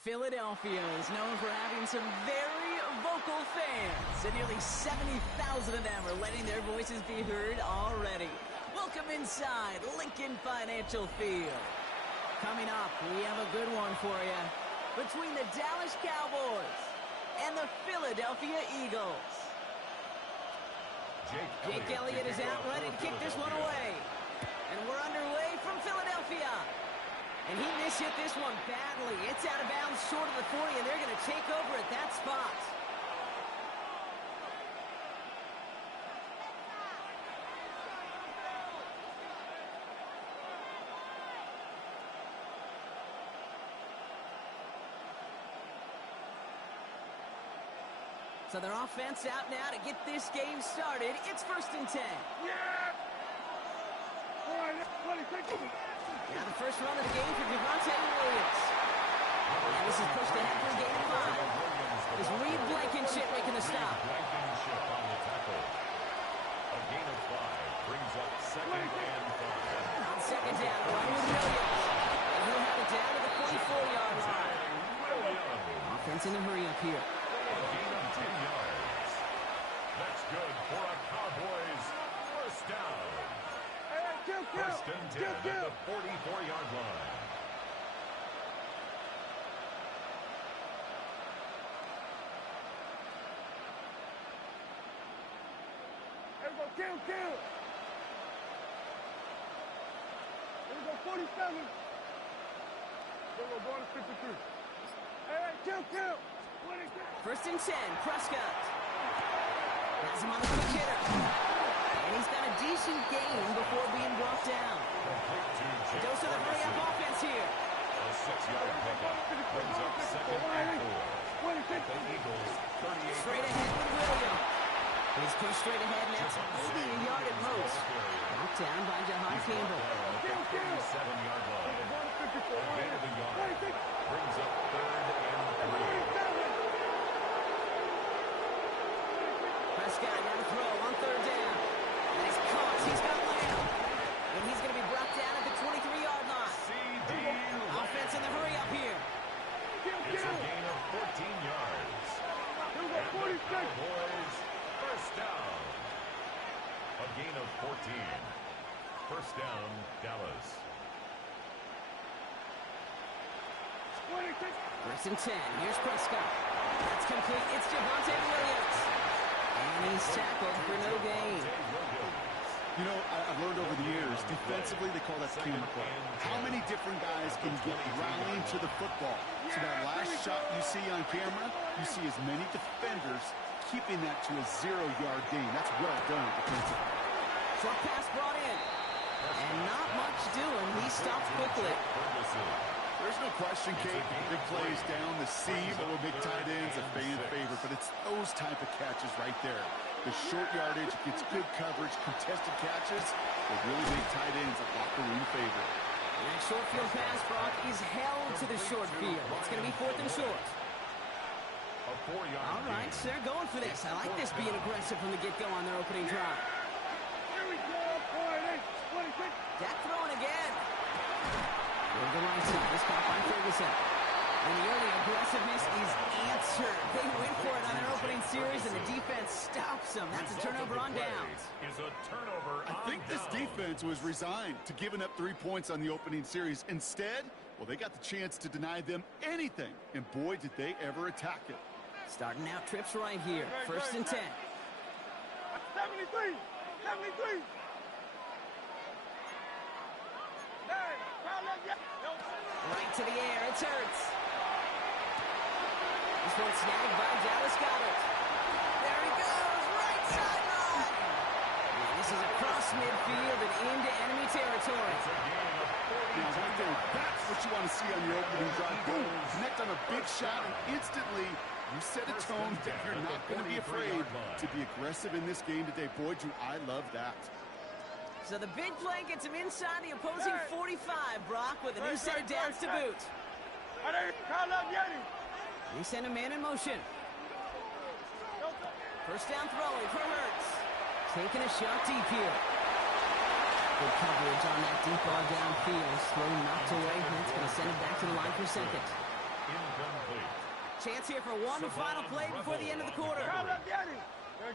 Philadelphia is known for having some very vocal fans, and nearly 70,000 of them are letting their voices be heard already. Welcome inside Lincoln Financial Field. Coming up, we have a good one for you between the Dallas Cowboys and the Philadelphia Eagles. Jake Elliott is out ready to kick this one away. And we're underway from Philadelphia. And he mishit this one badly. It's out of bounds short of the 40, and they're going to take over at that spot. So their offense out now to get this game started. It's 1st and 10. Yeah! Now the first run of the game for Javonte Williams. And this is pushed ahead for a gain of 5. Is Reed Blankenship making the stop? Blankenship on the tackle. A gain of 5 brings up 2nd and 5. On 2nd down, Williams. And he'll have it down to the 44-yard line. Offense in a hurry up here. A gain of 10 yards. That's good for a Cowboys first down. First and 10 at the 44-yard line. Everybody kill. Here we go, 47. Here we go, going to 53. Hey, kill. 1st and 10, Prescott. Has him on the quick hitter. And he's got a decent game before being brought down. Dose of the hurry-up offense here. A 6-yard pickup brings up 2nd and 4. The Eagles, 38. Straight ahead with Williams. He's pushed straight ahead, and that's maybe a yard at most. Knocked down by Jahan Campbell. 37-yard line. A gain of a yard brings up 3rd and 3. Prescott now to throw on 3rd down. And he's caught. He's got Lamb. And he's going to be brought down at the 23-yard line. Offense in the hurry up here. It's a gain of 14 yards. And the Cowboys first down. A gain of 14. First down, Dallas. 1st and 10. Here's Prescott. That's complete. It's Javonte Williams. And he's tackled for no gain. You know, I've learned over the years, defensively, they call that scheme play. How many different guys can get rallying to the football? So that last shot you see on camera, you see as many defenders keeping that to a 0-yard gain. That's well done defensively. Short pass brought in. And not much doing. He stopped quickly. There's no question, Kate, big plays down the seam of a big tight end's a fan favorite, but it's those type of catches right there. The short yardage gets good coverage, contested catches, will really make tight ends a locker room favorite. And that short field pass, Brock, is held to the short field. It's going to be 4th and short. All right, so they're going for this. I like this being aggressive from the get-go on their opening drive. Here we go, 26. Dak throwing again. Over the right side, it's caught by Ferguson. And the early aggressiveness is answered. They went for it on their opening series, and the defense stops them. That's a turnover on downs. I think this defense was resigned to giving up 3 points on the opening series. Instead, well, they got the chance to deny them anything, and boy, did they ever attack it. Starting out trips right here. 1st and 10. 73. Right to the air, it's Hurts. This one snagged by Dallas Goedert. There he goes, right sideline. And this is across midfield and into enemy territory. Now, right there, that's what you want to see on your opening drive. Boom, connect on a big shot, and instantly you set a tone that you're not going to be afraid to be aggressive in this game today. Boy, do I love that. So the big play gets him inside the opposing 45, Brock, with a new set of downs to boot. They send a man in motion. First down throwing for Hurts. Taking a shot deep here. Good coverage on that deep ball downfield. Throw knocked away. That's going to send it back to the line for 2nd. incomplete. Chance here for one final play before the end of the quarter.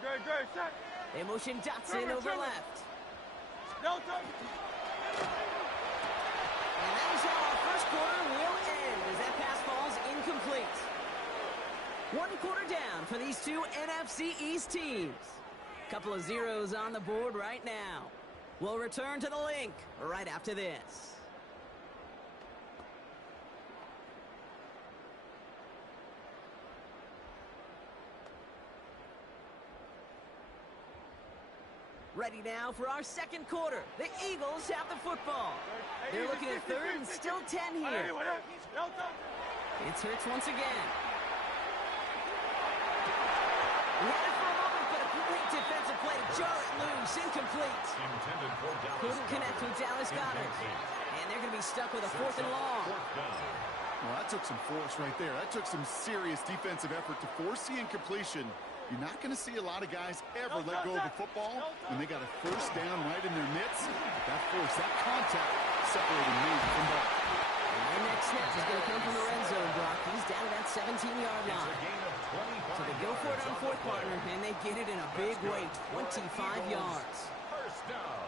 Great, set. They motion Dotson over left. No touch. And that is how our first quarter will end as that pass falls incomplete. One quarter down for these two NFC East teams. Couple of zeros on the board right now. We'll return to the link right after this. Ready now for our second quarter. The Eagles have the football. They're looking at third and still 10 here. It's Hurts once again. He had it for a moment, but a great defensive play to jar it loose. Incomplete. Couldn't connect with Dallas Goedert. And they're going to be stuck with a 4th and long. Well, that took some force right there. That took some serious defensive effort to force the incompletion. You're not going to see a lot of guys ever let go of the football when they got a first down right in their midst. That force, that contact separated me from ball. And their next snap is going to come from the red zone, Brock. He's down at that 17-yard line. So they go for it on 4th, partner, and they get it in a big way, 25 yards.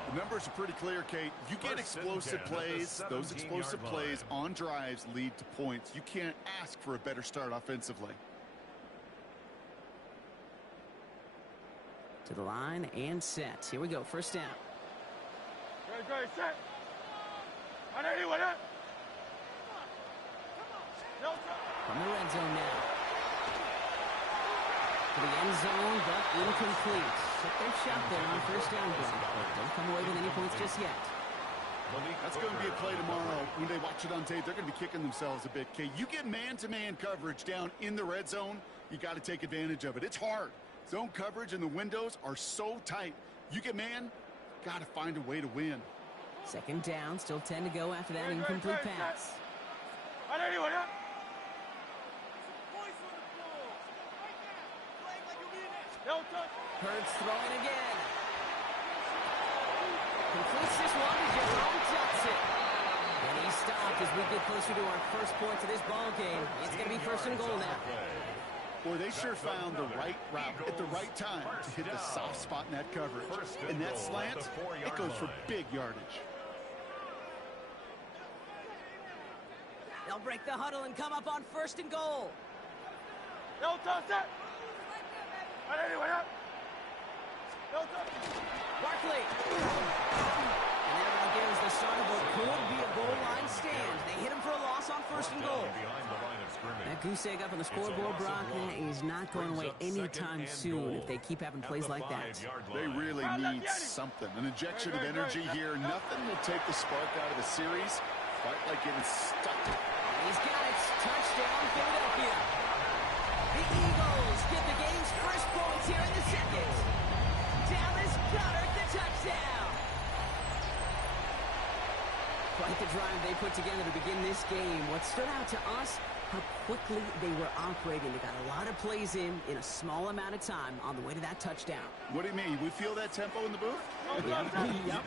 The numbers are pretty clear, Kate. You get explosive plays. Those explosive plays on drives lead to points. You can't ask for a better start offensively. To the line and set. Here we go. First down. Great, set. From the red zone now. To the end zone, but incomplete. Took their shot there on first down, but don't come away with any points just yet. That's going to be a play tomorrow. When they watch it on tape, they're going to be kicking themselves a bit, Kate. You get man-to-man coverage down in the red zone, you got to take advantage of it. It's hard. Zone coverage and the windows are so tight. You get man, got to find a way to win. Second down, still 10 to go after that incomplete pass. Hurts throwing again. Completes this one to Jerome Dotson. And he stopped as we get closer to our first point to this ball game. It's going to be first and goal now. Boy, they sure found the right route at the right time to hit the soft spot in that coverage. And that slant, it goes for big yardage. They'll break the huddle and come up on first and goal. Barkley. And that gives the start of what could be a goal line stand. They hit him for a loss on first and goal. That goose egg up on the scoreboard, Brock, is not going away anytime soon if they keep having plays like that. They really need something. An injection of energy here. Nothing will take the spark out of the series quite like getting stuck. He's got it. Touchdown, Philadelphia. The Eagles get the game's first points here in the second. Dallas Goedert, the touchdown. Quite the drive they put together to begin this game. What stood out to us, how quickly they were operating. They got a lot of plays in a small amount of time on the way to that touchdown. What do you mean? We feel that tempo in the booth? Yep,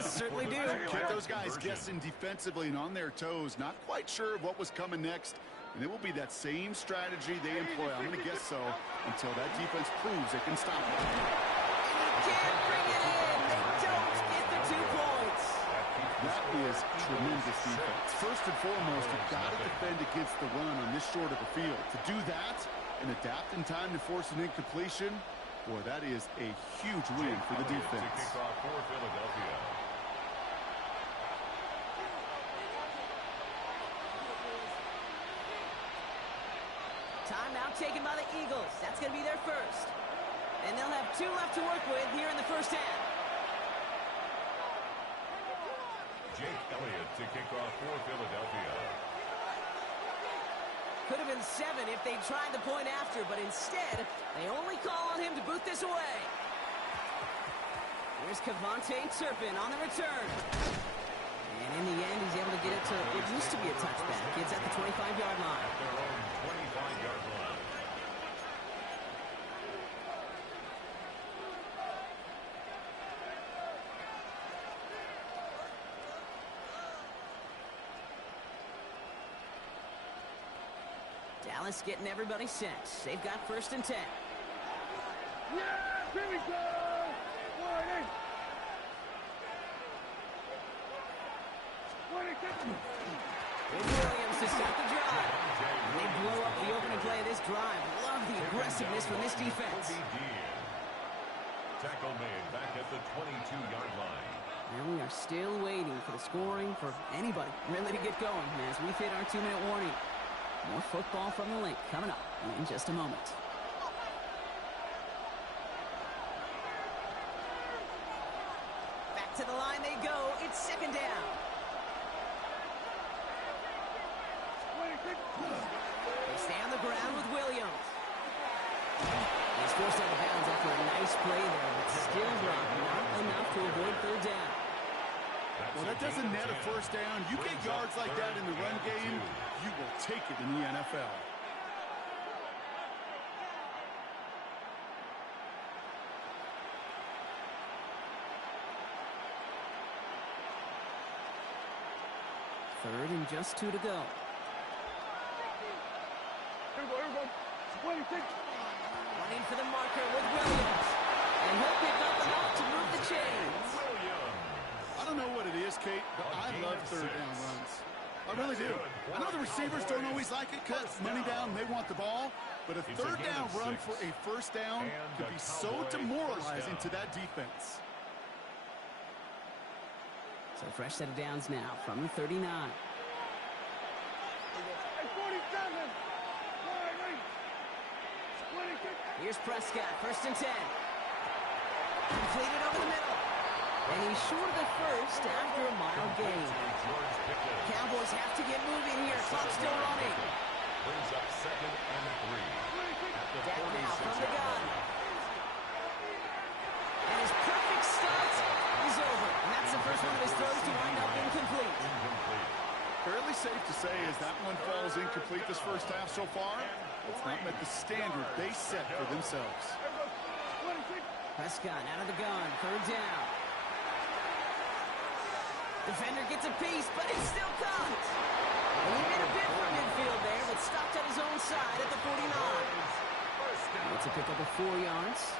certainly do. Kept those guys guessing defensively and on their toes, not quite sure of what was coming next. And it will be that same strategy they employ, I'm going to guess so, until that defense proves they can stop it. Can't bring it in. They don't get the 2 points. That is tremendous defense. First and foremost, you've got to defend against the run on this short of a field. To do that and adapt in time to force an incompletion, boy, that is a huge win for the defense. Timeout taken by the Eagles. That's going to be their first. And they'll have 2 left to work with here in the first half. Jake Elliott to kick off for Philadelphia. Could have been 7 if they tried the point after, but instead, they only call on him to boot this away. Here's Kevontae Turpin on the return. And in the end, he's able to get it to, it used to be a touchback. It's at the 25-yard line. At their own 25-yard line. Dallas getting everybody set. They've got 1st and 10. Yeah, here we go. Warning. With Williams to start the drive. They blow up the opening play of this drive. Love the aggressiveness from this defense. Tackle made back at the 22-yard line. And we are still waiting for the scoring for anybody really to get going as we hit our 2-minute warning. More football from the link coming up in just a moment. Back to the line they go. It's 2nd down. They stay on the ground with Williams. He's forced out of bounds after a nice play there, but still not enough to avoid 3rd down. Well, that doesn't net a 1st down. You get yards like that in the run game, you will take it in the NFL. Third and just 2 to go. Here we go. 26. Running for the marker with Williams. And he'll pick up enough to move the chains. I don't know what it is, Kate, but I love 3rd down runs. I really do. I know the receivers don't always like it because money down, they want the ball. But a 3rd down run for a 1st down could be so demoralizing to that defense. So fresh set of downs now from the 39. Here's Prescott, 1st and 10. Completed over the middle. And he's short of the 1st after a mile gain. Cowboys have to get moving here. Clock still running. Brings up 2nd and 3. Dak now from the gun. And his perfect start is over. And that's the first one of his throws to wind up incomplete. Fairly safe to say as that one falls incomplete this 1st half so far. It's not met the standard they set for themselves. Prescott out of the gun. 3rd down. Defender gets a piece, but it's still caught. And he made a bid for midfield there, but stopped at his own side at the 49. It's a pickup of 4 yards.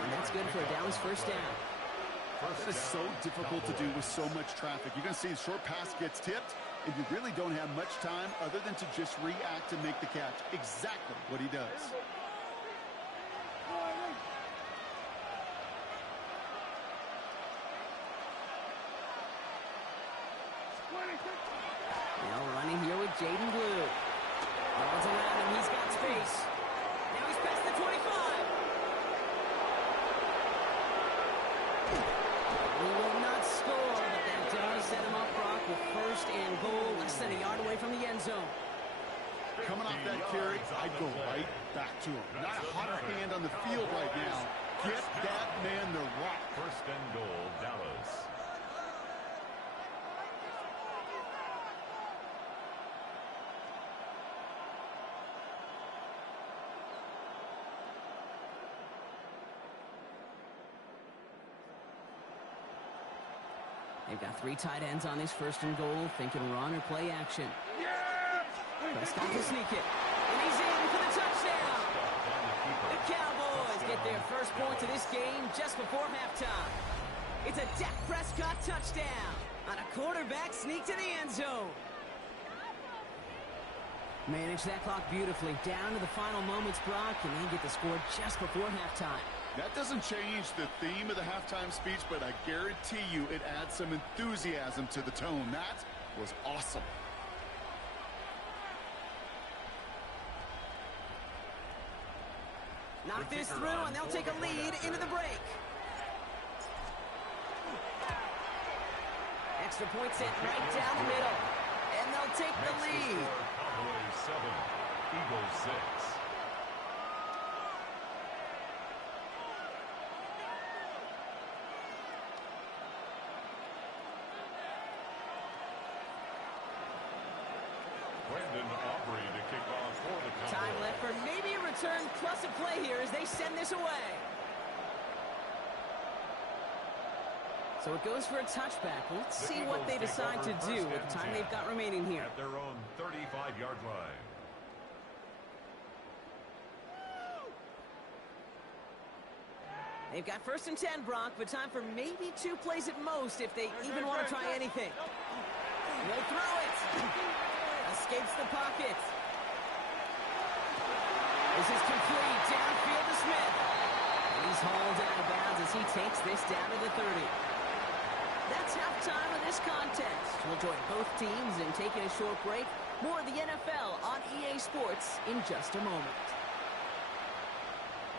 And that's good for a Dallas 1st down. That is so difficult to do with so much traffic. You're going to see a short pass gets tipped, and you really don't have much time other than to just react and make the catch. Exactly what he does. Now running here with Jaden Blue. Runs around him. He's got space. Now he's past the 25. He will not score, but that does set him up, Brock, with 1st and goal, less than a yard away from the end zone. Coming off that carry, I'd go right back to him. Not a hot hand on the field right now. Get that man the rock. 1st and goal, Dallas. They've got 3 tight ends on this 1st and goal, thinking run or play action. Prescott to sneak it. And he's in for the touchdown. The Cowboys get their 1st points of this game just before halftime. It's a Dak Prescott touchdown on a quarterback sneak to the end zone. Manage that clock beautifully. Down to the final moments, Brock, and they get the score just before halftime. That doesn't change the theme of the halftime speech, but I guarantee you it adds some enthusiasm to the tone. That was awesome. Knock this through, and they'll take a lead into the break. Extra point sent right down the middle. And they'll take the lead. Cowboys 7, Eagles 6. Time left for maybe a return plus a play here as they send this away. So it goes for a touchback. Let's see what they decide to do with the time they've got remaining here. At their own 35-yard line. They've got 1st and 10, Brock, but time for maybe 2 plays at most if they even want to try anything. They'll throw it. Escapes the pocket. This is complete. Downfield to Smith. And he's hauled out of bounds as he takes this down to the 30. That's halftime of this contest. We'll join both teams in taking a short break. More of the NFL on EA Sports in just a moment.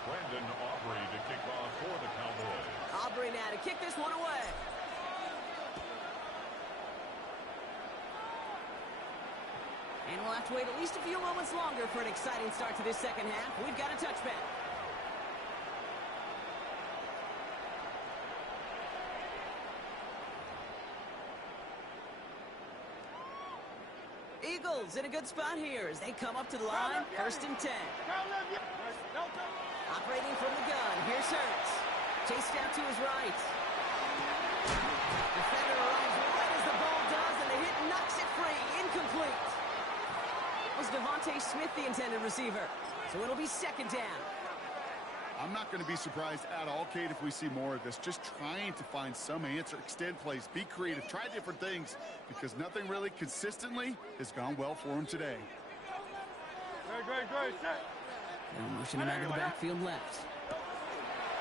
Brandon Aubrey to kick off for the Cowboys. Aubrey now to kick this one away. And we'll have to wait at least a few moments longer for an exciting start to this second half. We've got a touchback. Eagles in a good spot here as they come up to the line. 1st and 10. Operating from the gun. Here's Hurts. Chased out to his right. Defender arrives right as the ball does, and the hit knocks it free. Incomplete. Was Devontae Smith the intended receiver? So it'll be 2nd down. I'm not going to be surprised at all, Kate, if we see more of this. Just trying to find some answer, extend plays, be creative, try different things, because nothing really consistently has gone well for him today. Great. Now motion him out of the backfield left.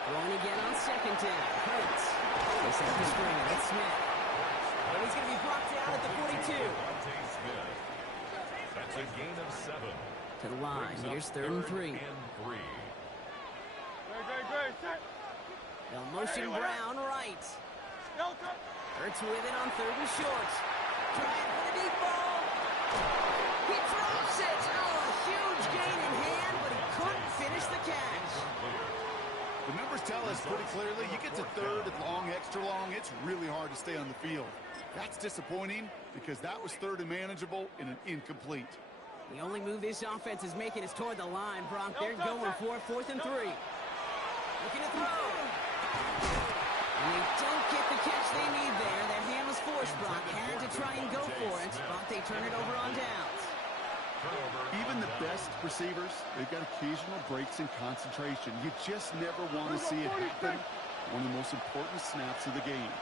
Throwing again on 2nd down. Hurts. They set up the screen. It's Smith. And he's going to be brought down at the 42. That's a gain of 7. To the line. Here's 3rd and 3. Great. They'll motion Brown right. Hurts with it on 3rd and short. Trying for the deep ball. He drops it. Oh, a huge gain in hand, but he couldn't finish the catch. The numbers tell us pretty clearly, you get to 3rd and long, extra long, it's really hard to stay on the field. That's disappointing because that was 3rd and manageable and an incomplete. The only move this offense is making is toward the line, Brock. They're going for 4th and 3. Looking to throw. And they don't get the catch they need there. Their hand was forced, Brock. Had to try and go for it, but they turn it over on downs. Even the best receivers, they've got occasional breaks in concentration. You just never want to see it happen. One of the most important snaps of the game.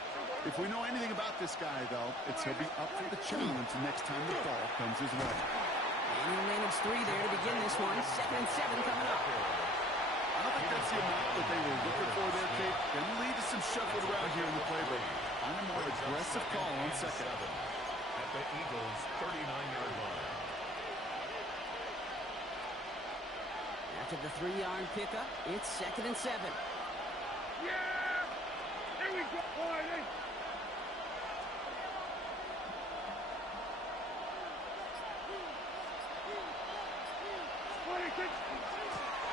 If we know anything about this guy, though, it's he'll be up for the challenge next time the ball comes his way. And he'll manage 3 there to begin this one. 2nd and 7 coming up. I don't think that's the amount that they were looking for there, Kate. Going to lead to some shuffling around here in the playbook. On a more aggressive call on 2nd. At the Eagles' 39-yard line. After the 3-yard pickup, it's 2nd and 7. Yeah! Here we go, boy.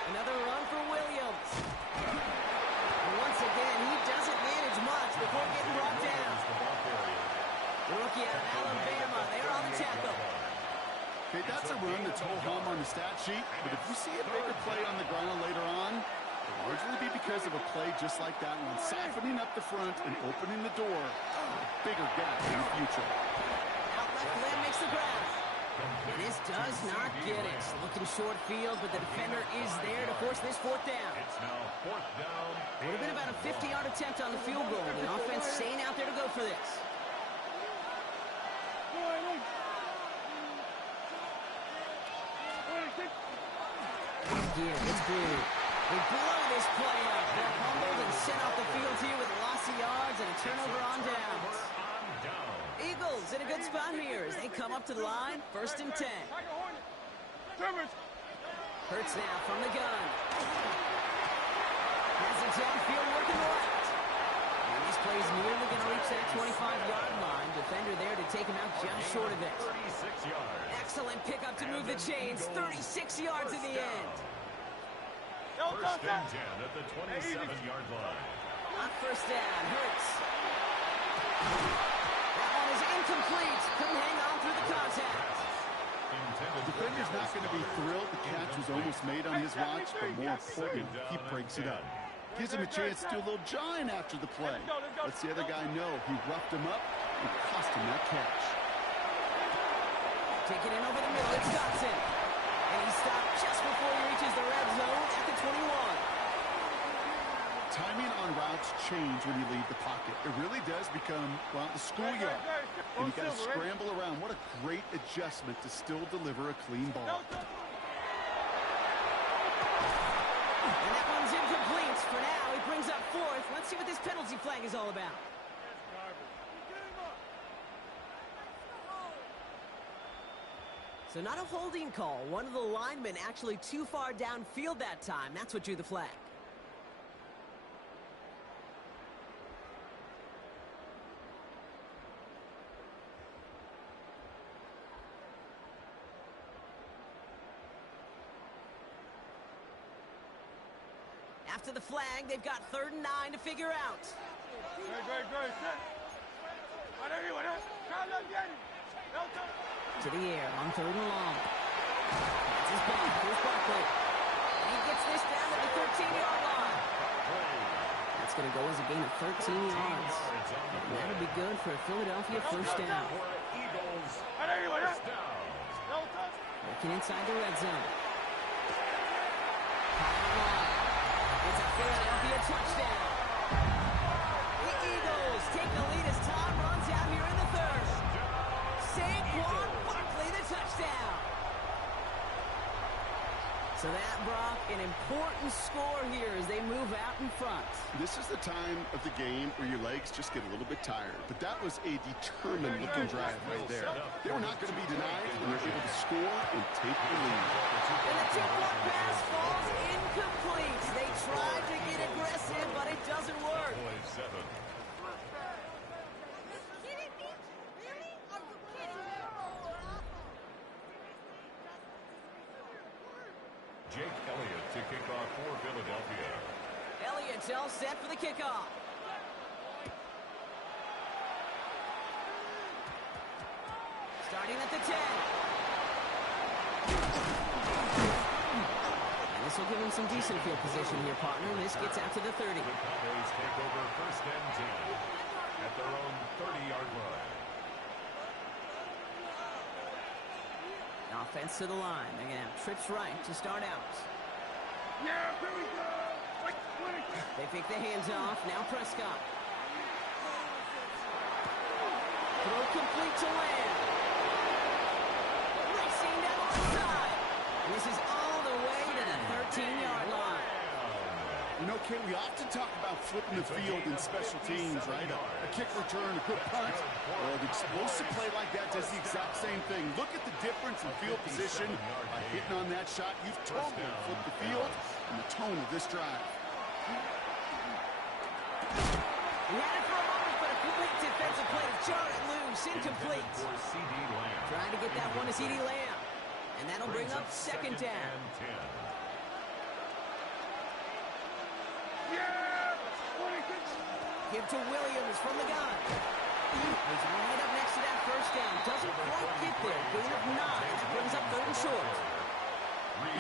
Another run for Williams. And once again, he doesn't manage much before getting brought down. The rookie out of Alabama, they're on the tackle. Okay, that's a run that's whole home on the stat sheet, but if you see a bigger play on the ground later on, it'll largely be because of a play just like that one, siphoning up the front and opening the door to a bigger gap in the future. Out left, Lamb makes the grab. And this does not get it. Looking short field, but the defender is there to force this 4th down. It's now 4th down. Would have been about a 50-yard attempt on the field goal. The offense staying out there to go for this. Here, it's Blue. They blow this play up. They're humbled and sent off the field here with loss of yards and a turnover on downs. Eagles in a good spot here as they come up to the line. 1st and 10. Hurts now from the gun. Has it downfield working left. And this play's nearly going to reach that 25-yard line. Defender there to take him out just short of it. 36 yards. Excellent pickup to move the chains. 36 yards in the end. 1st and 10 at the 27-yard line. On 1st down, Hurts. That one is incomplete. Couldn't hang on through the contact. The defender's not going to be thrilled the catch was almost made on his watch, but more important, he breaks it up. Gives him a chance to do a little jawing after the play. Lets the other guy know he roughed him up and cost him that catch. Taking it over the middle, it's Dotson. And he stopped just before he reaches the red zone at the 21. timing on routes change when you leave the pocket. It really does become, well, the schoolyard. And you got to scramble around. What a great adjustment to still deliver a clean ball. And that one's incomplete. For now, he brings up fourth. Let's see what this penalty flag is all about. So not a holding call. One of the linemen actually too far downfield that time. That's what drew the flag. After the flag, they've got 3rd and 9 to figure out. To the air on 3rd and long. That's his back. Here's Barkley. And he gets this down to the 13-yard line. That's going to go as a gain of 13 yards. And that'll be good for a Philadelphia first down. Working inside the red zone. It's a Philadelphia touchdown. The Eagles take the lead as time runs out here in the 3rd. Saquon Barkley, the touchdown. So that, Brock, an important score here as they move out in front. This is the time of the game where your legs just get a little bit tired. But that was a determined-looking drive right there. They were not going to be denied, and they're able to score and take the lead. And the tip-off pass falls incomplete. They tried to get aggressive, but it doesn't work. Jake Elliott to kick off for Philadelphia. Elliott's all set for the kickoff. Starting at the 10. And this will give him some decent field position here, partner. This gets out to the 30. The Cowboys take over 1st and 10 at their own 30-yard line. Offense to the line. They're going to have trips right to start out. Yeah, here we go. They pick the hands off. Now Prescott. Throw complete to Lamb. Racing down the side. And this is all the way to the 13-yard line. You know, Kate, we often talk about flipping the field in special teams, right? A kick return, a good punt. Well, the explosive play like that does the exact same thing. Look at the difference in field position by hitting on that shot. You've totally flipped the field and the tone of this drive. He had it for a moment, but a quick defensive play to jar it loose. Incomplete. Trying to get that one to C.D. Lamb. And that'll bring up 2nd down. Give to Williams from the gun. He's right up next to that 1st down. Doesn't quite get there. Gain of 9. Brings up 3rd and short.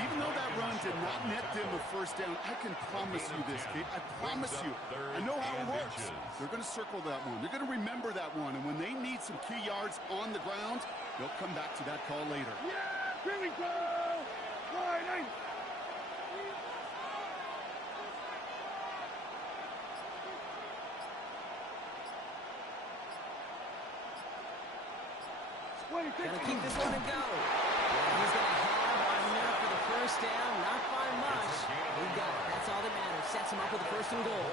Even though that run did not net them a 1st down, I can promise you this, Kate. I promise you. I know how it works. They're going to circle that one. They're going to remember that one. And when they need some key yards on the ground, they'll come back to that call later. Yeah, here we go. Line 8. Gonna keep this one and go. And he's gonna have enough for the 1st down. Not by much. He got it. That's all that matters. Sets him up with the 1st and goal.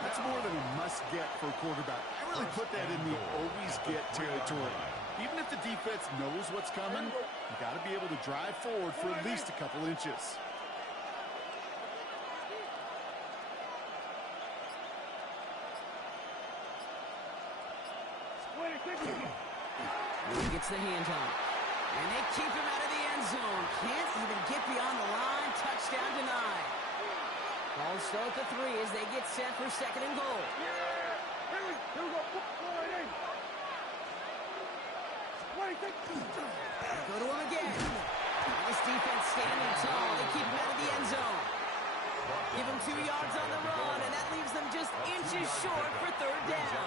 That's more than a must-get for a quarterback. I really put that in the always-get territory. Even if the defense knows what's coming, you got to be able to drive forward for at least a couple inches. He gets the handoff. And they keep him out of the end zone. Can't even get beyond the line. Touchdown denied. Ball still at the 3 as they get set for 2nd and goal. Here we go. Line 8. Go to him again. And this defense standing tall. They keep him out of the end zone. Give him 2 yards on the run, and that leaves them just inches short for 3rd down.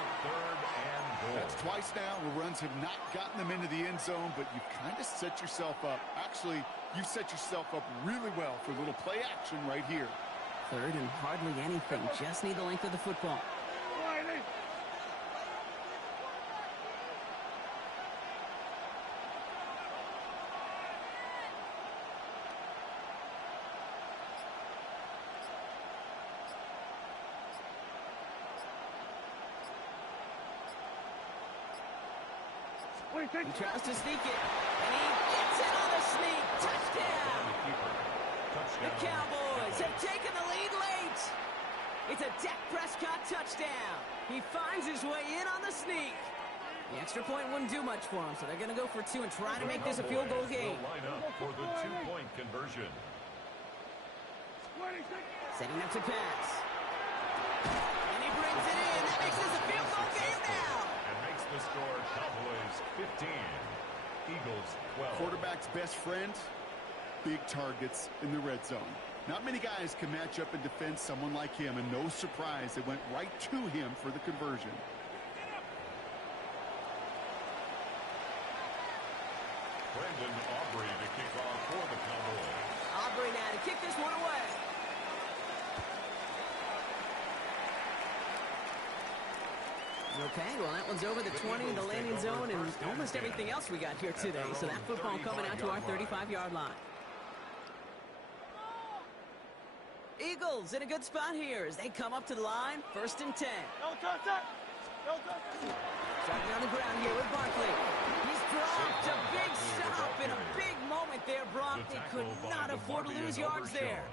That's twice now where runs have not gotten them into the end zone, but you've kind of set yourself up. Actually, you've set yourself up really well for a little play action right here. Third and hardly anything. Just need the length of the football. He tries to sneak it, and he gets it on a sneak. Touchdown! The Cowboys have taken the lead late. It's a Dak Prescott touchdown. He finds his way in on the sneak. The extra point wouldn't do much for him, so they're going to go for two and try to make this a field goal game. Line up for the 2-point conversion. Setting up to pass. And he brings it in. That makes this a field goal game now. And makes the score Cowboys 15, Eagles 12. Quarterback's best friend, big targets in the red zone. Not many guys can match up and defend someone like him, and no surprise, they went right to him for the conversion. Brandon Aubrey to kick off for the Cowboys. Aubrey now to kick this one away. Okay, well, that one's over the 20, the landing zone, and almost everything else we got here today. So that football coming out to our 35-yard line. Eagles in a good spot here as they come up to the line. 1st and 10. Starting on the ground here with Barkley. He's dropped a big stop in a big moment there, Brock. They could not afford to lose yards there.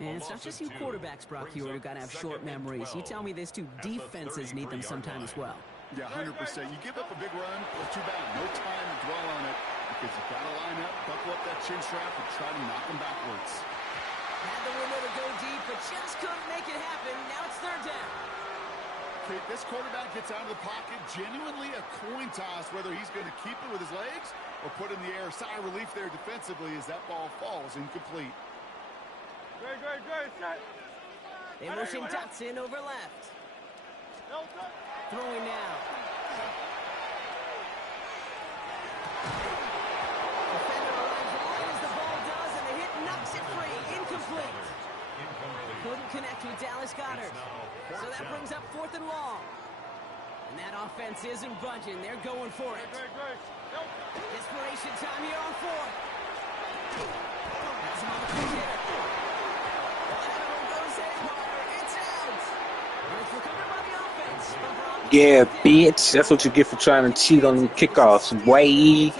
And it's not just you quarterbacks, Brock, here who got to have short memories. You tell me these two defenses need them sometime as well. Yeah, 100%. You give up a big run, well, too bad. No time to dwell on it because you've got to line up, buckle up that chin strap, and try to knock them backwards. Had the window to go deep, but just couldn't make it happen. Now it's 3rd down. Okay, this quarterback gets out of the pocket, genuinely a coin toss, whether he's going to keep it with his legs or put in the air. Sigh of relief there defensively as that ball falls incomplete. Good. Set. They motion Dotson over left. Throwing now. Defender arrives right as the ball does, and the hit knocks it free. Incomplete. Couldn't connect with Dallas Goedert. So that brings up 4th and long. And that offense isn't budging. They're going for it. Desperation time here on 4th. That's him on the quick hitter. Yeah, bitch. That's what you get for trying to cheat on them kickoffs. Way.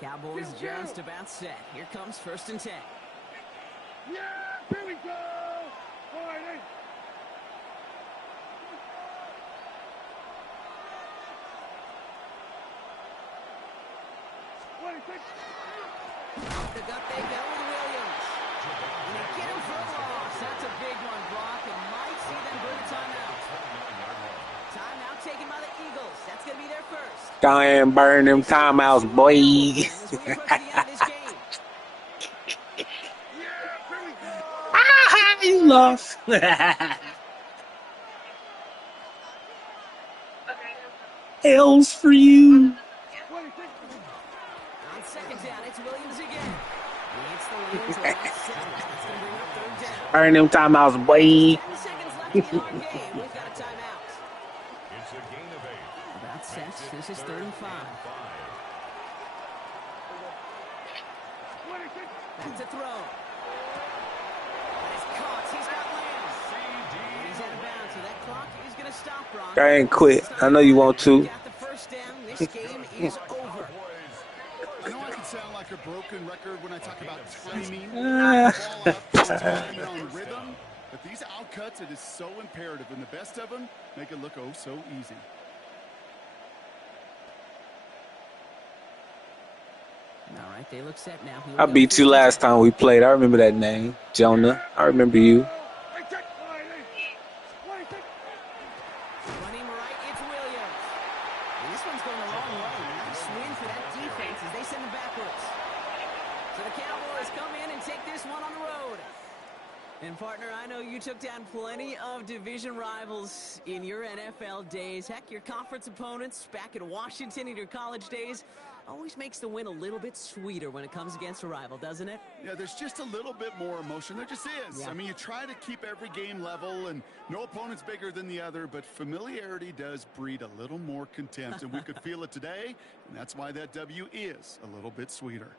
Cowboys just about set. Here comes 1st and 10. Yeah, here we go. All right, Off the gut they go with Williams. And they get him for a loss. That's a big one, Brock, and might see them go to timeout. Timeout taken by the Eagles. That's going to be their first. Go ahead and burn them timeouts, boy. You lost. L's for you. On 2nd down, it's Williams again. It's the Lions last 7. That's going to bring up 3rd down. Burn them timeouts, boy. 10 seconds left in our game. We've got a timeout. It's a gain of 8. About set. This is 3rd and 5. Back to throw. He's caught. He's got Lamb. And he's out of bounds, so that clock is going to stop, Brock. I ain't quit. I know you want to. Got the 1st down. This game is over. I know I can sound like a broken record when I talk about timing, ball up, time, and on rhythm, but these outcuts, it is so imperative, and the best of them make it look oh so easy. All right, they look set now. I beat you last time we played. I remember that name, Jonah. I remember you. Running right, it's Williams. And this one's going the wrong way. Nice win for that defense as they send it backwards. So the Cowboys come in and take this one on the road. And, partner, I know you took down plenty of division rivals in your NFL days. Heck, your conference opponents back in Washington in your college days. Always makes the win a little bit sweeter when it comes against a rival, doesn't it? Yeah, there's just a little bit more emotion. There just is. Yeah. I mean, you try to keep every game level, and no opponent's bigger than the other, but familiarity does breed a little more contempt, and we could feel it today, and that's why that W is a little bit sweeter.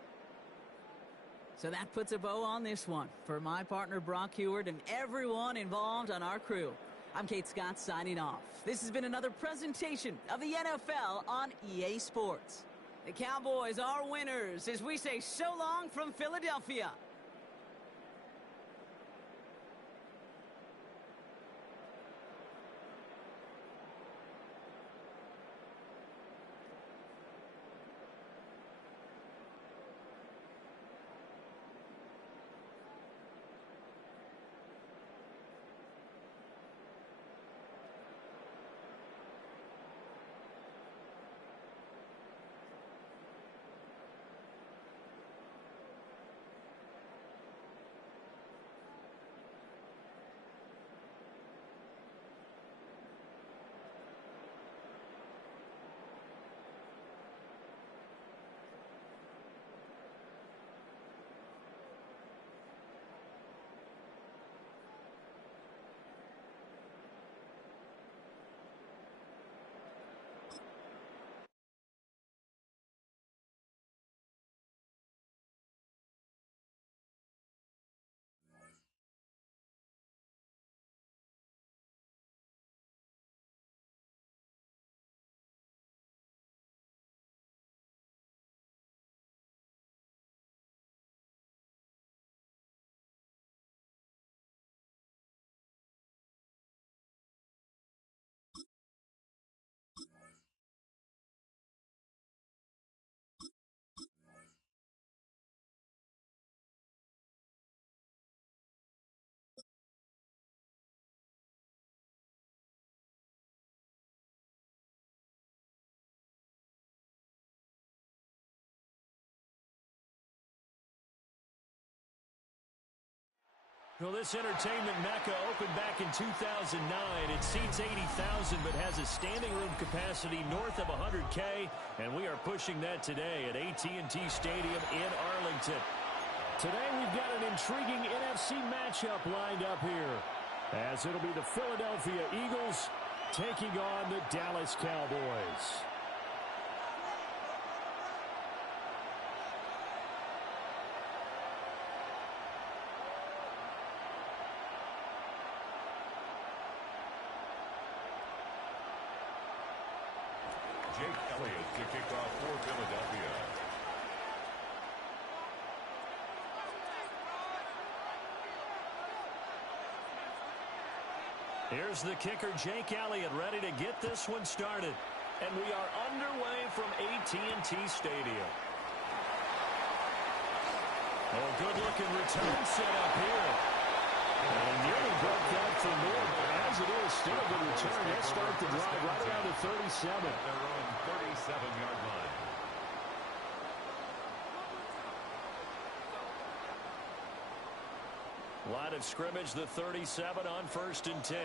So that puts a bow on this one. For my partner Brock Heward and everyone involved on our crew, I'm Kate Scott signing off. This has been another presentation of the NFL on EA Sports. The Cowboys are winners as we say so long from Philadelphia. Well, this entertainment mecca opened back in 2009. It seats 80,000 but has a standing room capacity north of 100K, and we are pushing that today at AT&T Stadium in Arlington. Today we've got an intriguing NFC matchup lined up here, as it'll be the Philadelphia Eagles taking on the Dallas Cowboys. Jake Elliott to kick off for Philadelphia. Here's the kicker, Jake Elliott, ready to get this one started. And we are underway from AT&T Stadium. Oh, good-looking return set up here. And nearly broke that for more, but as it is, still a good return. Let's start the drive right around the 37. At their own 37-yard line. Line of scrimmage, the 37 on 1st and 10.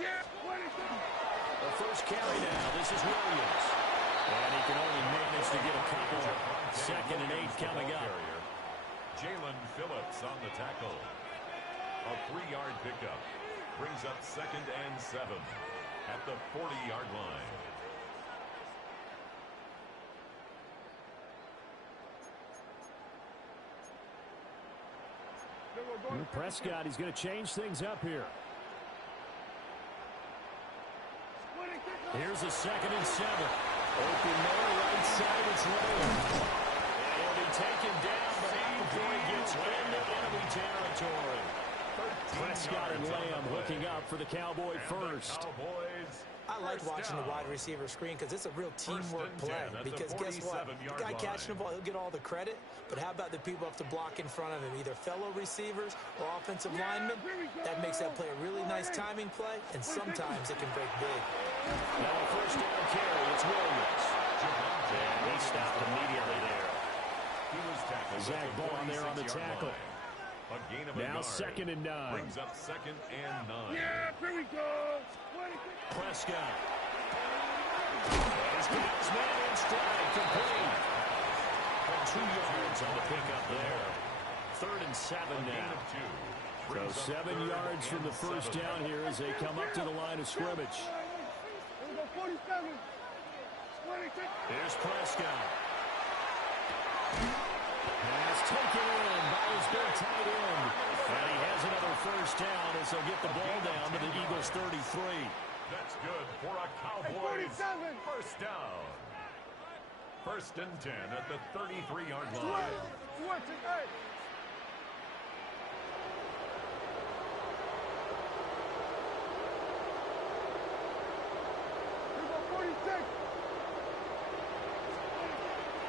Yeah, The first carry now. This is Williams. And he can only manage to get a couple. 2nd and 8 coming up. Jalen Phillips on the tackle. A 3-yard pickup. Brings up 2nd and 7 at the 40-yard line. Prescott, he's going to change things up here. Here's a 2nd and 7. Open there, right side, it's Lamb. And he'll be taken down, but before he gets into enemy territory. Prescott and Lamb hooking up for the Cowboy first. I like watching the wide receiver screen because it's a real teamwork play. Because guess what? The guy catching the ball, he'll get all the credit. But how about the people up to block in front of him, either fellow receivers or offensive linemen? That makes that play a really nice timing play, and sometimes it can break big. Now a first down carry, it's Williams. And he stopped immediately there. He was tackled. Zach Bond there on the tackle. A gain of a Now yard. 2nd and 9. Brings up 2nd and 9. Yeah, here we go. Prescott. He's got his man in stride, complete. 2 yards on the pickup there. 3rd and 7 now. So 7 yards from the first down here as they come up to the line of scrimmage. Here's Prescott. Pass taken in by his big tight end. And he has another first down as they'll get the ball down to the Eagles' 33. That's good for a Cowboys first down. 1st and 10 at the 33-yard line.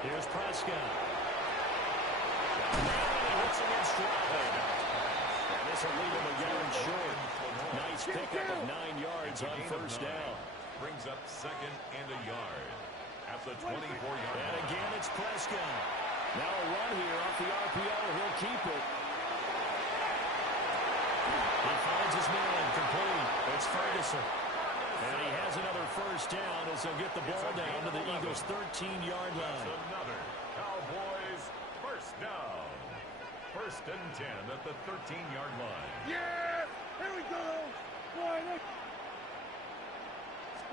Here's Prescott. Hits him in stride. And this will leave him a yard short. Nice pickup of 9 yards on first down. Brings up 2nd and a yard at the 24-yard line. And again, it's Prescott. Now a run here off the RPO. He'll keep it. He finds his man complete. It's Ferguson. And he has another first down as they'll get the ball down to the Eagles' 13-yard line. That's another Cowboys first down. 1st and 10 at the 13-yard line. Yeah! Here we go! Boy, look!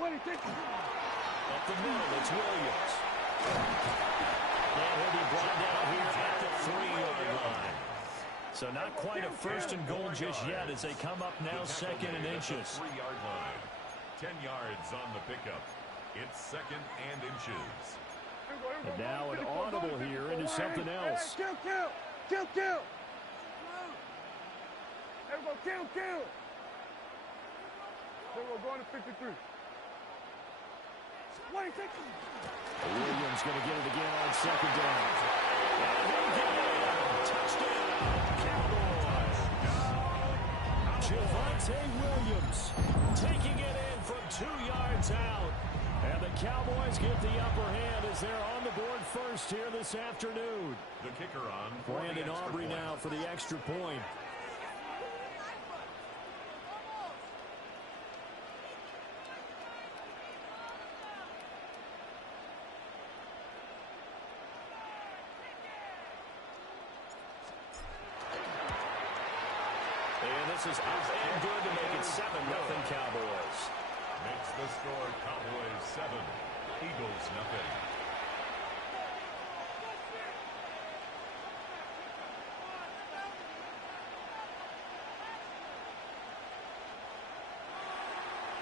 26. Up the middle, it's Williams. And he'll be brought down here at the 3-yard line. So not quite a 1st and goal just yet as they come up now 2nd and inches. 3-yard line. 10 yards on the pickup. It's 2nd and inches. And now an audible here into something else. Kill! Everybody, kill! Then we're going to 53. 26. Williams going to get it again on 2nd down. And he'll get it. Touchdown, Cowboys. Javonte Williams taking it in from 2 yards out. And the Cowboys get the upper hand as they're on the board first here this afternoon. The kicker on for Brandon Aubrey now for the extra point. And this is up and good to make it 7-0 Cowboys. Makes the score Cowboys 7, Eagles nothing.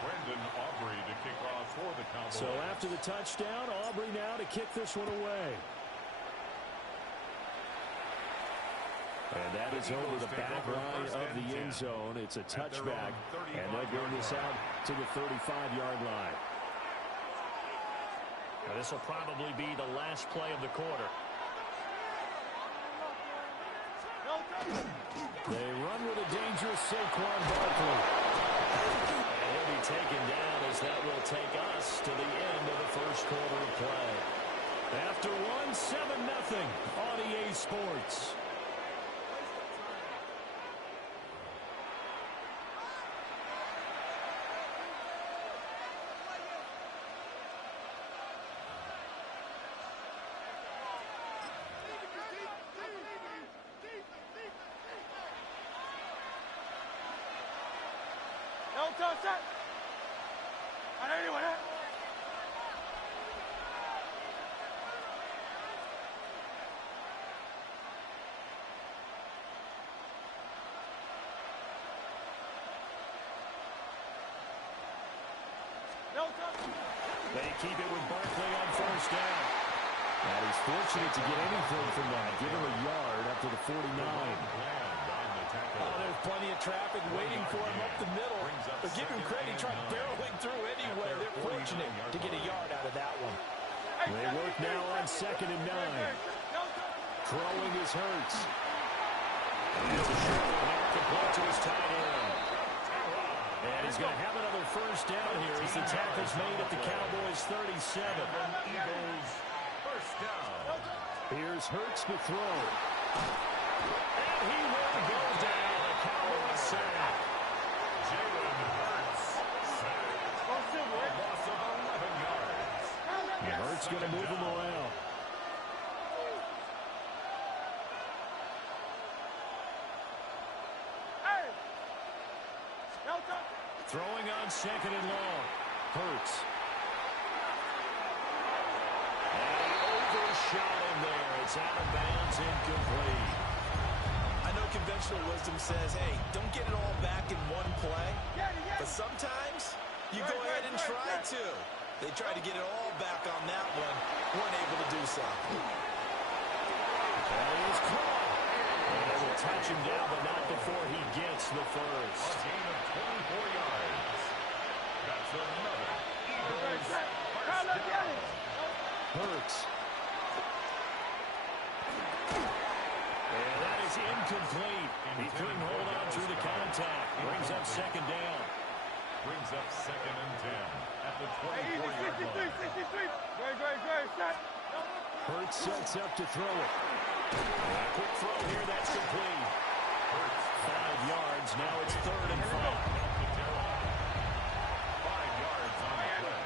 Brandon Aubrey to kick off for the Cowboys. So after the touchdown, Aubrey now to kick this one away. And that is over the back line of the end zone. It's a touchback, and they'll bring this out to the 35-yard line. Now this will probably be the last play of the quarter. They run with a dangerous Saquon Barkley. And he'll be taken down as that will take us to the end of the first quarter of play. After one, 7-0 on EA Sports. They keep it with Barkley on first down. And he's fortunate to get anything from that. Give him a yard up to the 49. Oh, there's plenty of traffic waiting for him up the middle. But give him credit, he tried barreling through anyway. They're fortunate to get a yard out of that one. They work now on 2nd and 9. Throwing is Hurts. And it's a short one complete to his tight end. And he's going to have another first down here as the tackle's made at the Cowboys' 37. Eagles first down. Here's Hurts to throw. And he will go down. A Cowboys sack. Jalen Hurts sacked. A loss of 11 yards. going to move him around. Throwing on second and long. Hurts. And he overshot him there. It's out of bounds, incomplete. I know conventional wisdom says, hey, don't get it all back in one play. But sometimes you go ahead and try to. They tried to get it all back on that one. Weren't able to do so. That is caught. And they will touch him down, but not before he gets the first. A gain of 24 yards. That's another Eagles first down. Hurts. And that is incomplete. He couldn't hold on through the contact. Brings up second down. Brings up second and 10 at the 24-yard line. Great, shot. Hurts sets up to throw it. A quick throw here, that's complete. Hurts 5 yards, now it's 3rd and 5. 5 yards on the play.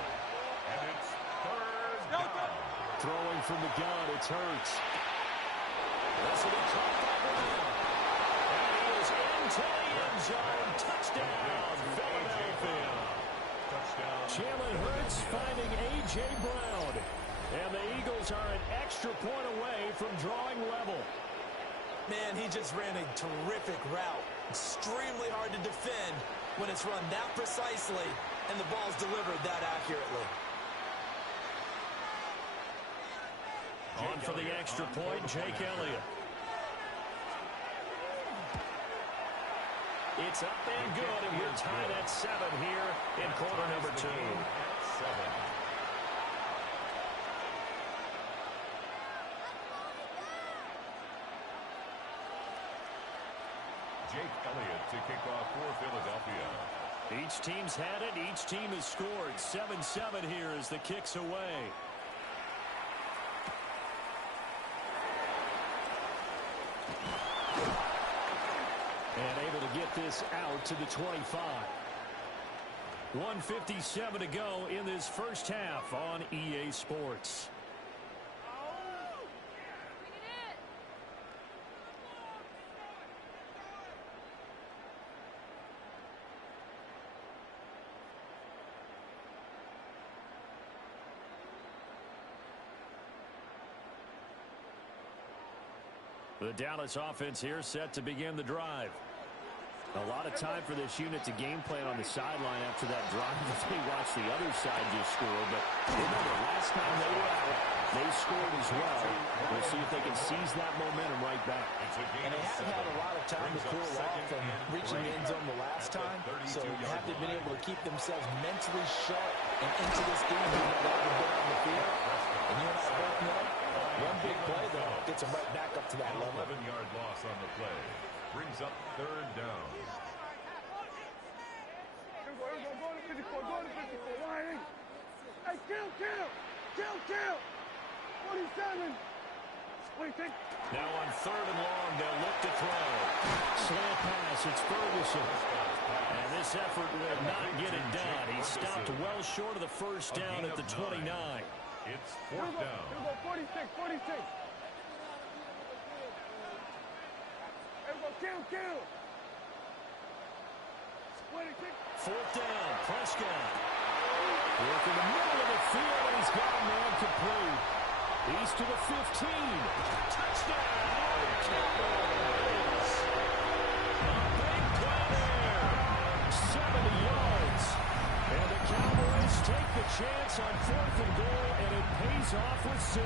And it's 3rd down. Throwing from the gun, it's Hurts. This will be caught by Brown. And he is into the end zone. Touchdown, Philadelphia. Touchdown. Jalen Hurts finding A.J. Brown. And the Eagles are an extra point away from drawing level. Man, he just ran a terrific route. Extremely hard to defend when it's run that precisely and the ball's delivered that accurately. On for the extra point, Jake Elliott. It's up and good, and we're tied at 7 here in quarter number 2. 7. Jake Elliott to kick off for Philadelphia. Each team's had it. Each team has scored. 7-7 here as the kick's away. And able to get this out to the 25. 1:57 to go in this first half on EA Sports. The Dallas offense here set to begin the drive. A lot of time for this unit to game plan on the sideline after that drive as they watch the other side just score. But remember, last time they were out, they scored as well. We'll see if they can seize that momentum right back. And they haven't had a lot of time to cool off from reaching the end zone the last time. So haven't been able to keep themselves mentally sharp and into this game. They haven't been on the field. And you and I both know, one big play, though, gets them right back up to that level. 11-yard loss on the play. Brings up 3rd down. Here we go, go to 54, Why? Hey, kill! 47. 26. Now on 3rd and long, they'll look to throw. Slant pass, it's Ferguson. And this effort will not get it done. He stopped well short of the first down at the 29. It's 4th down. Here we go, 46. Kill. 26. 4th down, Prescott. Work in the middle of the field, and he's got a man complete. He's to the 15. Touchdown, Cowboys. A big play there. 70 yards. And the Cowboys take the chance on 4th and goal, and it pays off with 6.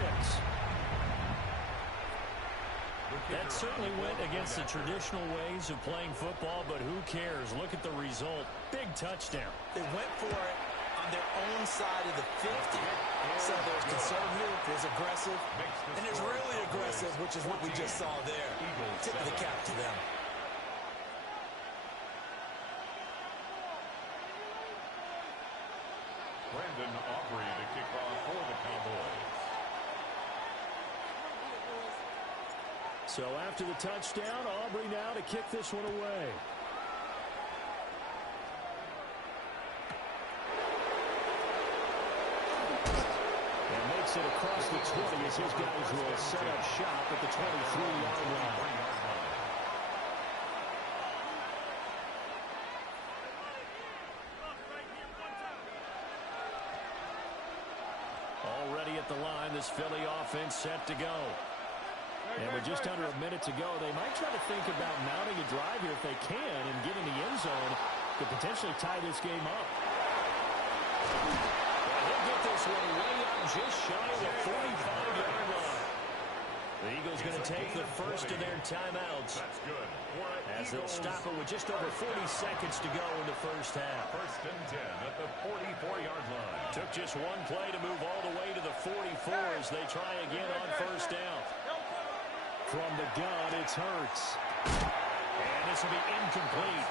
That certainly went against the traditional ways of playing football, but who cares? Look at the result. Big touchdown. They went for it on their own side of the 50. So there's conservative, there's aggressive, and there's really aggressive, which is what we just saw there. Tip of the cap to them. Brandon Aubrey to kick off for the Cowboys. So after the touchdown, Aubrey now to kick this one away. And makes takes it across the 20 as his guys will set up shop at the 23-yard line. Already at the line, this Philly offense set to go. And with just under a minute to go, they might try to think about mounting a drive here if they can and get in the end zone to potentially tie this game up. And he'll get this one way up just shy of the 45-yard line. The Eagles going to take the first of their timeouts as they'll stop it with just over 40 seconds to go in the first half. First and 10 at the 44-yard line. Took just one play to move all the way to the 44 as they try again on first down. From the gun, it's Hurts. And this will be incomplete.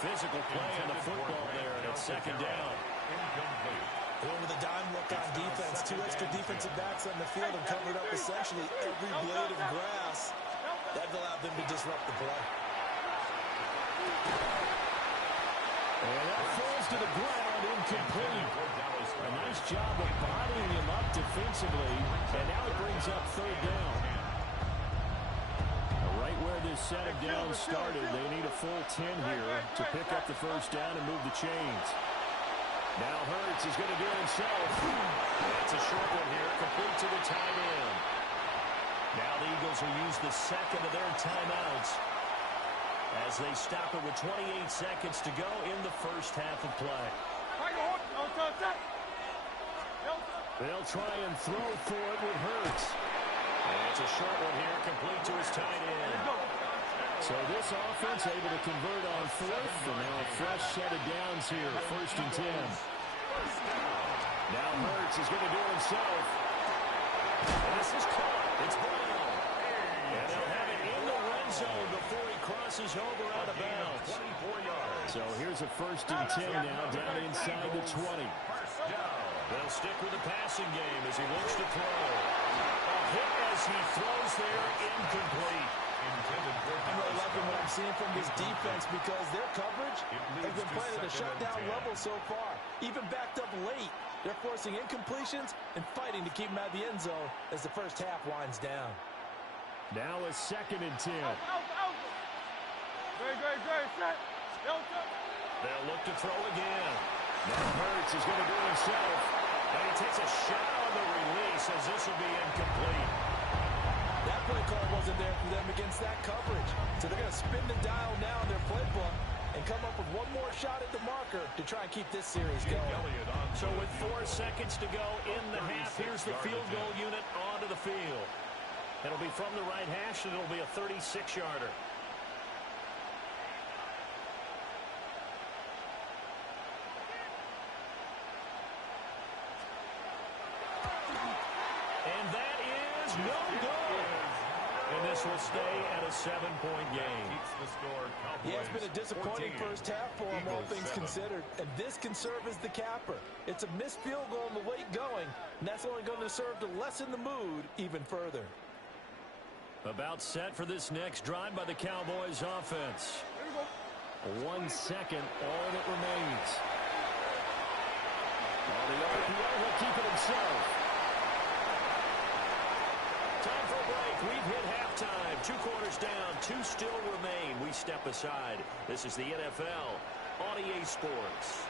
Physical play on the football there, and it's second down. Incomplete. Going with a dime look on defense. 2 extra defensive backs on the field and covered up essentially every blade of grass. That allowed them to disrupt the play. And that falls to the ground, incomplete. A nice job of bottling him up defensively, and now it brings up third down. Right where this set of downs started, they need a full 10 here to pick up the first down and move the chains. Now Hurts is going to do it himself. That's a short one here, complete to the tight end. Now the Eagles will use the second of their timeouts as they stop it with 28 seconds to go in the first half of play. They'll try and throw for it with Hurts. And it's a short one here, complete to his tight end. So this offense able to convert on fourth, and now a fresh set of downs here, first and 10. Now Hurts is going to do it himself. And this is caught. It's Brown. And they'll have it in the red zone before he crosses over out of bounds. 24 yards. So here's a first and 10 now down inside the 20. They'll stick with the passing game as he looks to throw. A hit as he throws there, incomplete. I'm really liking what I'm seeing from this defense because their coverage has been playing at a shutdown level so far. Even backed up late, they're forcing incompletions and fighting to keep them out of the end zone as the first half winds down. Now a second and 10. They'll look to throw again. Now Hurts is going to do it himself. And he takes a shot on the release as this will be incomplete. That play call wasn't there for them against that coverage. So they're going to spin the dial now in their playbook and come up with one more shot at the marker to try and keep this series going. So with 4 seconds to go in the half, here's the field goal unit onto the field. It'll be from the right hash, and it'll be a 36-yarder. And that is no good. And this will stay at a 7-point game. Yeah, it's been a disappointing first half for them, all things considered. And this can serve as the capper. It's a missed field goal in the late going, and that's only going to serve to lessen the mood even further. About set for this next drive by the Cowboys offense. 1 second, all that remains. On the RPO, he'll keep it himself. Time for a break. We've hit halftime. 2 quarters down, 2 still remain. We step aside. This is the NFL on EA Sports.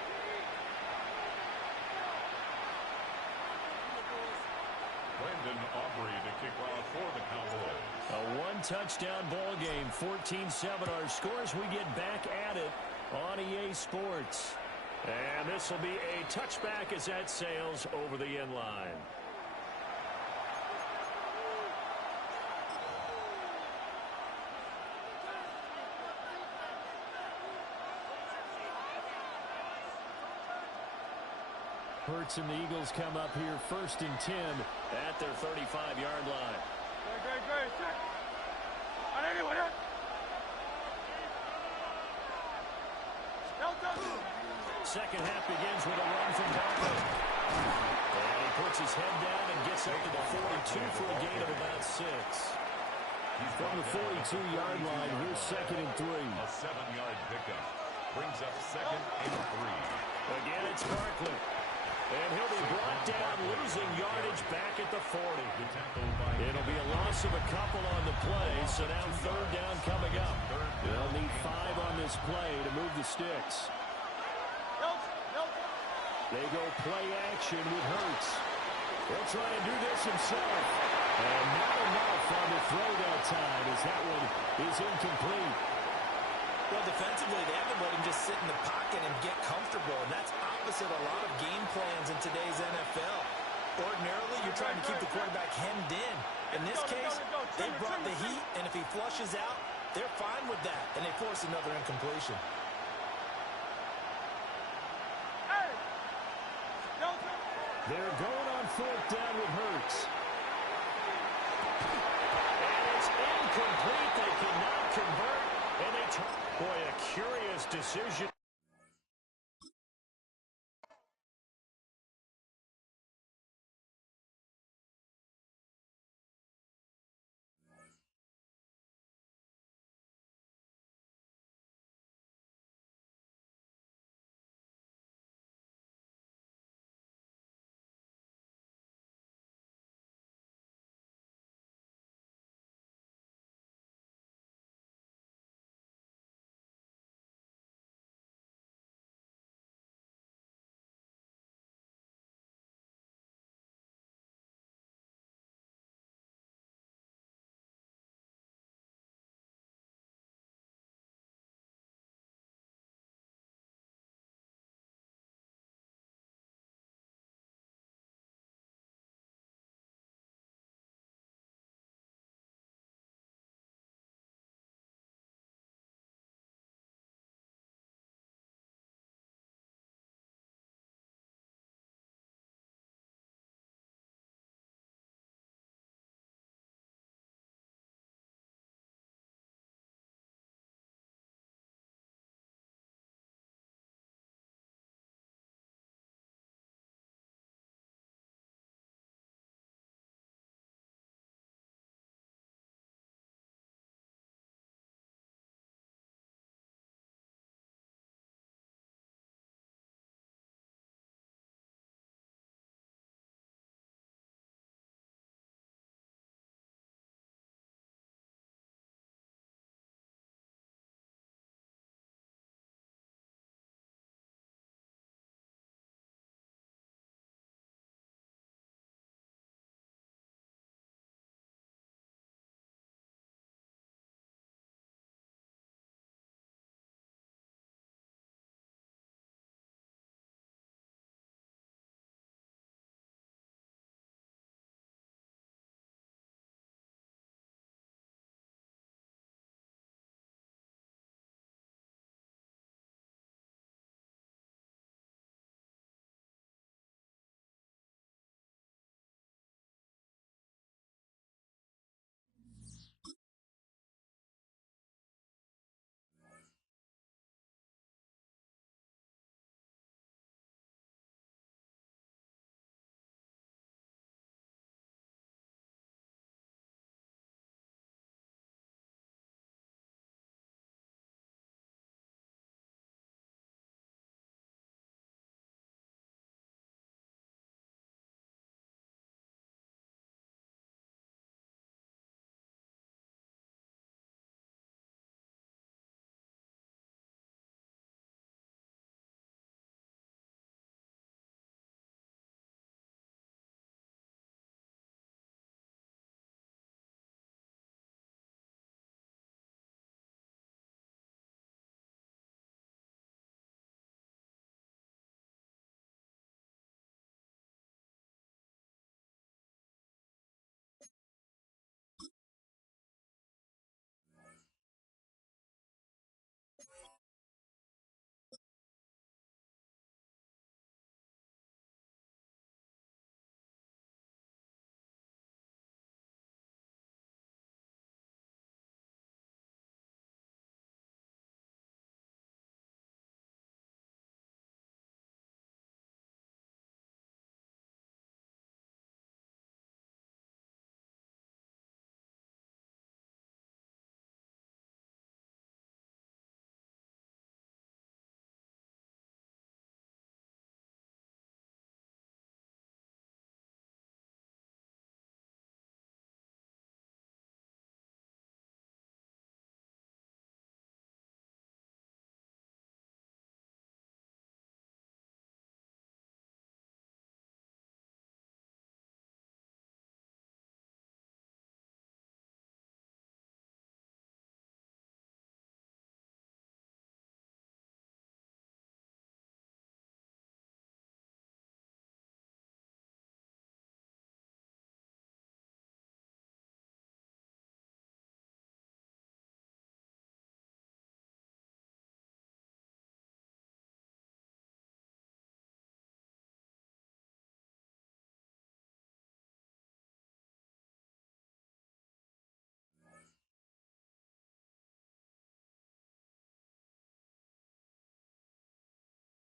Brandon Aubrey to kick off for the Cowboys. A 1-touchdown ball game, 14-7 our scores. We get back at it on EA Sports. And this will be a touchback as that sails over the end line. Hurts and the Eagles come up here first and 10 at their 35-yard line. Second half begins with a run from Barkley. And he puts his head down and gets up to the 42 for a gain of about 6. From the 42-yard line, here's second and 3. A 7-yard pickup brings up second and 3. Again, it's Barkley. And he'll be brought down, losing yardage back at the 40. It'll be a loss of a couple on the play, so now third down coming up. They'll need 5 on this play to move the sticks. They go play action with Hurts. He'll try to do this himself. And not enough on the throw that time, as that one is incomplete. Well, defensively, they haven't let him just sit in the pocket and get comfortable, and that's opposite a lot of game plans in today's NFL. Ordinarily, you're trying to keep the quarterback hemmed in. In this case, they brought the heat, and if he flushes out, they're fine with that, and they force another incompletion. They're going on fourth down with Hurts. And it's incomplete. They cannot convert, and they turn. Boy, a curious decision.